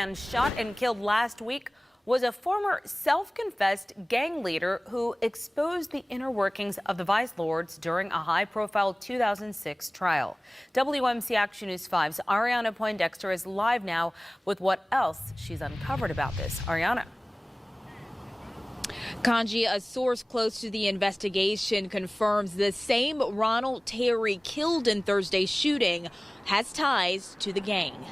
man shot and killed last week was a former self-confessed gang leader who exposed the inner workings of the Vice Lords during a high-profile 2006 trial. WMC Action News 5's Ariana Poindexter is live now with what else she's uncovered about this. Ariana. Kanji, a source close to the investigation confirms the same Ronald Terry killed in Thursday's shooting has ties to the gang.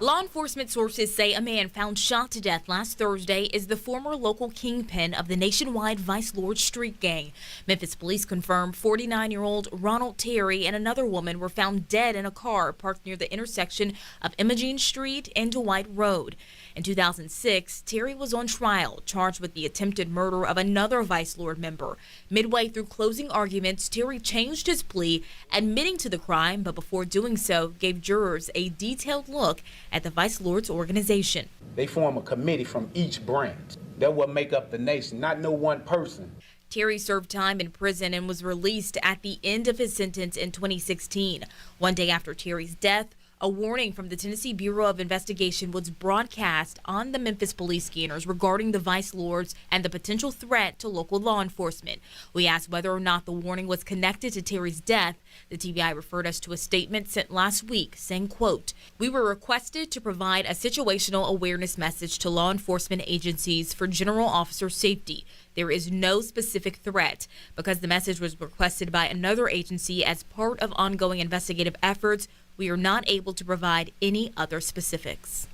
Law enforcement sources say a man found shot to death last Thursday is the former local kingpin of the nationwide Vice Lord street gang. Memphis police confirmed 49-year-old Ronald Terry and another woman were found dead in a car parked near the intersection of Imogene Street and Dwight Road. In 2006, Terry was on trial, charged with the attempted murder of another Vice Lord member. Midway through closing arguments, Terry changed his plea, admitting to the crime, but before doing so, gave jurors a detailed look at the Vice Lords organization. They form a committee from each branch. They're what make up the nation, not no one person. Terry served time in prison and was released at the end of his sentence in 2016. One day after Terry's death, a warning from the Tennessee Bureau of Investigation was broadcast on the Memphis police scanners regarding the Vice Lords and the potential threat to local law enforcement. We asked whether or not the warning was connected to Terry's death. The TBI referred us to a statement sent last week saying, quote, "We were requested to provide a situational awareness message to law enforcement agencies for general officer safety. There is no specific threat. Because the message was requested by another agency as part of ongoing investigative efforts, we are not able to provide any other specifics."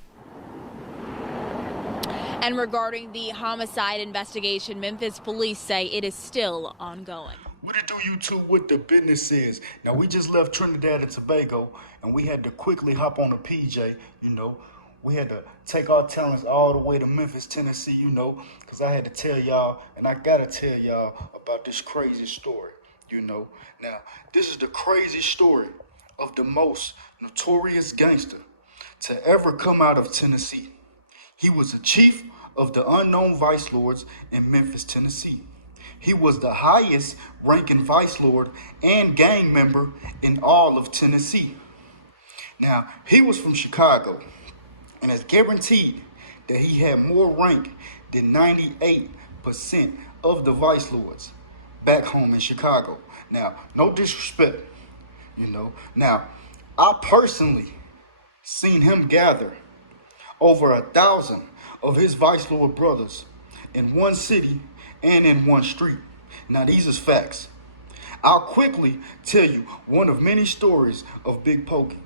And regarding the homicide investigation, Memphis police say it is still ongoing. What it do, YouTube, what the business is? Now, we just left Trinidad and Tobago, and we had to quickly hop on a PJ, We had to take our talents all the way to Memphis, Tennessee, because I had to tell y'all, and I got to tell y'all about this crazy story, Now, this is the crazy story of the most notorious gangster to ever come out of Tennessee. He was the chief of the unknown Vice Lords in Memphis, Tennessee. He was the highest ranking Vice Lord and gang member in all of Tennessee. Now, he was from Chicago, and it's guaranteed that he had more rank than 98% of the Vice Lords back home in Chicago. Now, no disrespect, Now, I personally seen him gather over 1,000 of his Vice Lord brothers in one city and in one street. Now, these is facts. I'll quickly tell you one of many stories of Big Pokey,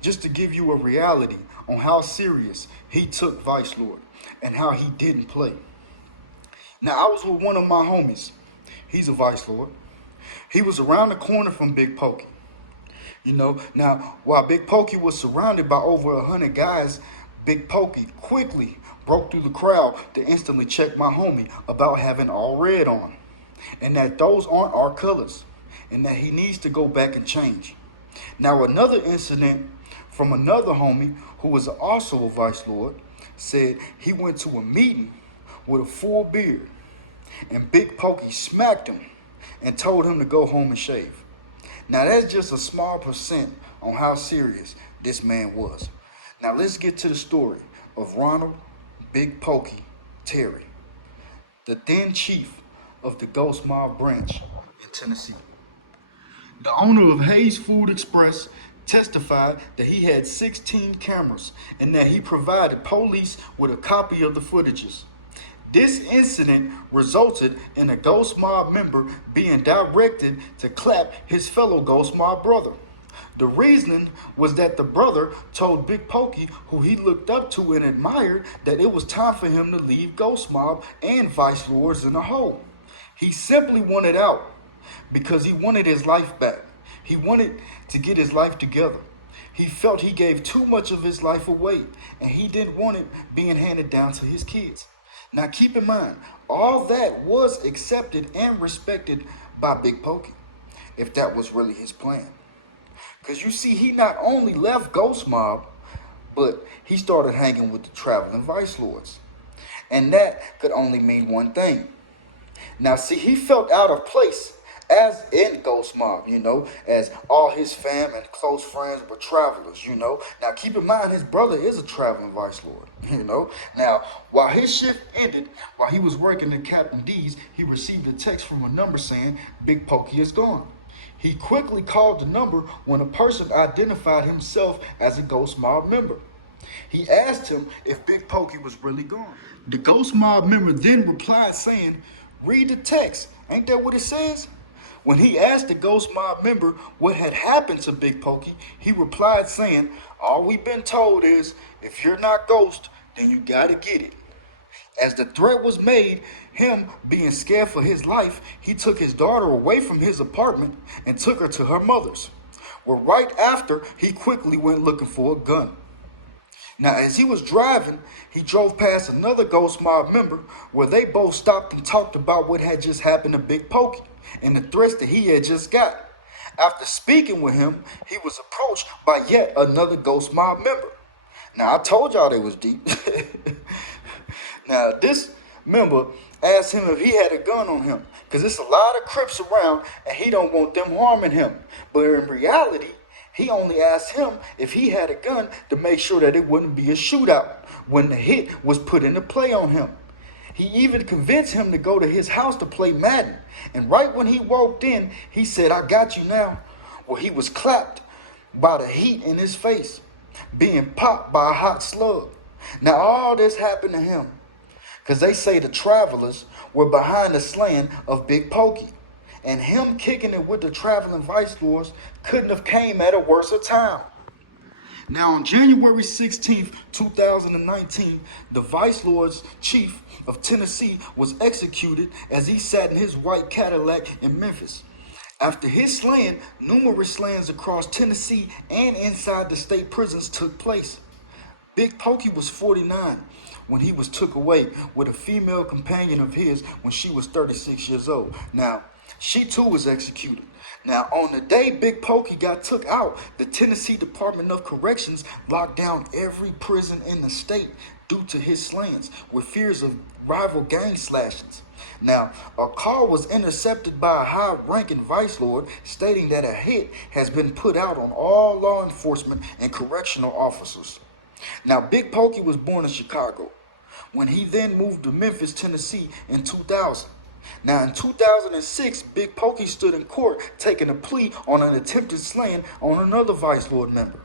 just to give you a reality on how serious he took Vice Lord and how he didn't play. Now, I was with one of my homies. He's a Vice Lord. He was around the corner from Big Pokey. Now, while Big Pokey was surrounded by over 100 guys, Big Pokey quickly broke through the crowd to instantly check my homie about having all red on, and that those aren't our colors, and that he needs to go back and change. Now, another incident from another homie who was also a Vice Lord said he went to a meeting with a full beard, and Big Pokey smacked him and told him to go home and shave. Now, that's just a small percent on how serious this man was. Now, let's get to the story of Ronald Big Pokey Terry, the then chief of the Ghost Mob branch in Tennessee. The owner of Hayes Food Express testified that he had 16 cameras and that he provided police with a copy of the footages. This incident resulted in a Ghost Mob member being directed to clap his fellow Ghost Mob brother. The reasoning was that the brother told Big Pokey, who he looked up to and admired, that it was time for him to leave Ghost Mob and Vice Lords in a hole. He simply wanted out because he wanted his life back. He wanted to get his life together. He felt he gave too much of his life away, and he didn't want it being handed down to his kids. Now, keep in mind, all that was accepted and respected by Big Pokey, if that was really his plan. Because you see, he not only left Ghost Mob, but he started hanging with the traveling Vice Lords. And that could only mean one thing. Now, see, he felt out of place as in Ghost Mob, you know, as all his fam and close friends were travelers, you know. Now, keep in mind, his brother is a traveling vice lord, you know. Now, while his shift ended, while he was working in Captain D's, he received a text from a number saying, Big Pokey is gone. He quickly called the number when a person identified himself as a Ghost Mob member. He asked him if Big Pokey was really gone. The Ghost Mob member then replied saying, read the text, ain't that what it says? When he asked the Ghost Mob member what had happened to Big Pokey, he replied saying, all we've been told is, if you're not Ghost, then you gotta get it. As the threat was made, him being scared for his life, he took his daughter away from his apartment and took her to her mother's. Well, right after, he quickly went looking for a gun. Now, as he was driving, he drove past another Ghost Mob member where they both stopped and talked about what had just happened to Big Pokey and the threats that he had just got. After speaking with him, he was approached by yet another Ghost Mob member. Now, I told y'all they was deep. Now, this member asked him if he had a gun on him because there's a lot of Crips around and he don't want them harming him. But in reality, he only asked him if he had a gun to make sure that it wouldn't be a shootout when the hit was put into play on him. He even convinced him to go to his house to play Madden. And right when he walked in, he said, I got you now. Well, he was clapped by the heat in his face, being popped by a hot slug. Now, all this happened to him because they say the travelers were behind the slaying of Big Pokey. And him kicking it with the traveling vice lords couldn't have came at a worse time. Now, on January 16th, 2019, the vice lord's chief of Tennessee was executed as he sat in his white Cadillac in Memphis. After his slaying, numerous slayings across Tennessee and inside the state prisons took place. Big Pokey was 49 when he was took away with a female companion of his when she was 36 years old. Now, she too was executed. Now, on the day Big Pokey got took out, the Tennessee Department of Corrections locked down every prison in the state due to his slayings with fears of rival gang slashings. Now, a call was intercepted by a high-ranking vice lord stating that a hit has been put out on all law enforcement and correctional officers. Now, Big Pokey was born in Chicago when he then moved to Memphis, Tennessee in 2000. Now, in 2006, Big Pokey stood in court taking a plea on an attempted slaying on another vice lord member.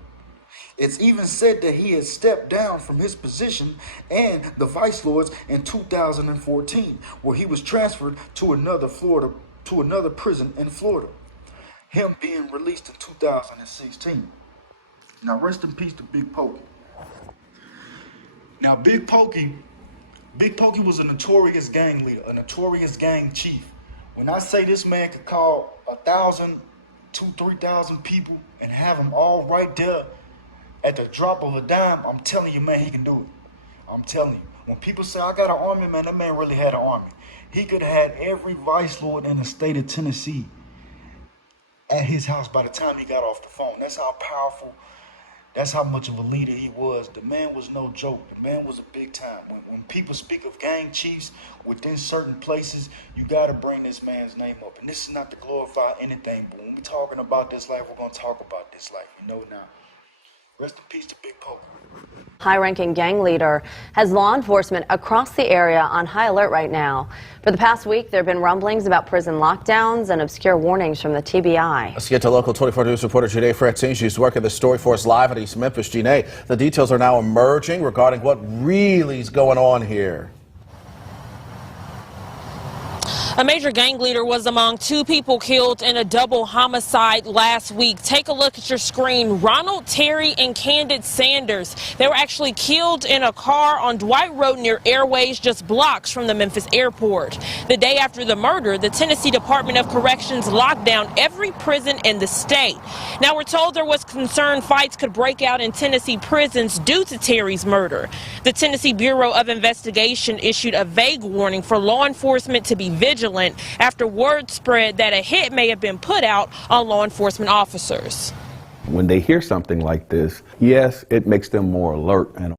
It's even said that he had stepped down from his position and the vice lords in 2014, where he was transferred to another prison in Florida, him being released in 2016. Now, rest in peace to Big Pokey. Now, Big Pokey was a notorious gang leader, a notorious gang chief. When I say this man could call 1,000, 2,000, 3,000 people and have them all right there at the drop of a dime, I'm telling you, man, he can do it. I'm telling you. When people say, I got an army, man, that man really had an army. He could have had every vice lord in the state of Tennessee at his house by the time he got off the phone. That's how powerful, that's how much of a leader he was. The man was no joke. The man was a big time. When people speak of gang chiefs within certain places, you got to bring this man's name up. And this is not to glorify anything, but when we're talking about this life, we're going to talk about this life. You know now. Rest in peace to Big Pokey. High-ranking gang leader has law enforcement across the area on high alert right now. For the past week, there have been rumblings about prison lockdowns and obscure warnings from the TBI. Let's get to local 24 News reporter Janae Francine. She's working the story for us live at East Memphis. Janae, the details are now emerging regarding what really is going on here. A major gang leader was among two people killed in a double homicide last week. Take a look at your screen. Ronald Terry and Candid Sanders. They were actually killed in a car on Dwight Road near Airways, just blocks from the Memphis airport. The day after the murder, the Tennessee Department of Corrections locked down every prison in the state. Now, we're told there was concern fights could break out in Tennessee prisons due to Terry's murder. The Tennessee Bureau of Investigation issued a vague warning for law enforcement to be vigilant after word spread that a hit may have been put out on law enforcement officers. When they hear something like this, yes, it makes them more alert and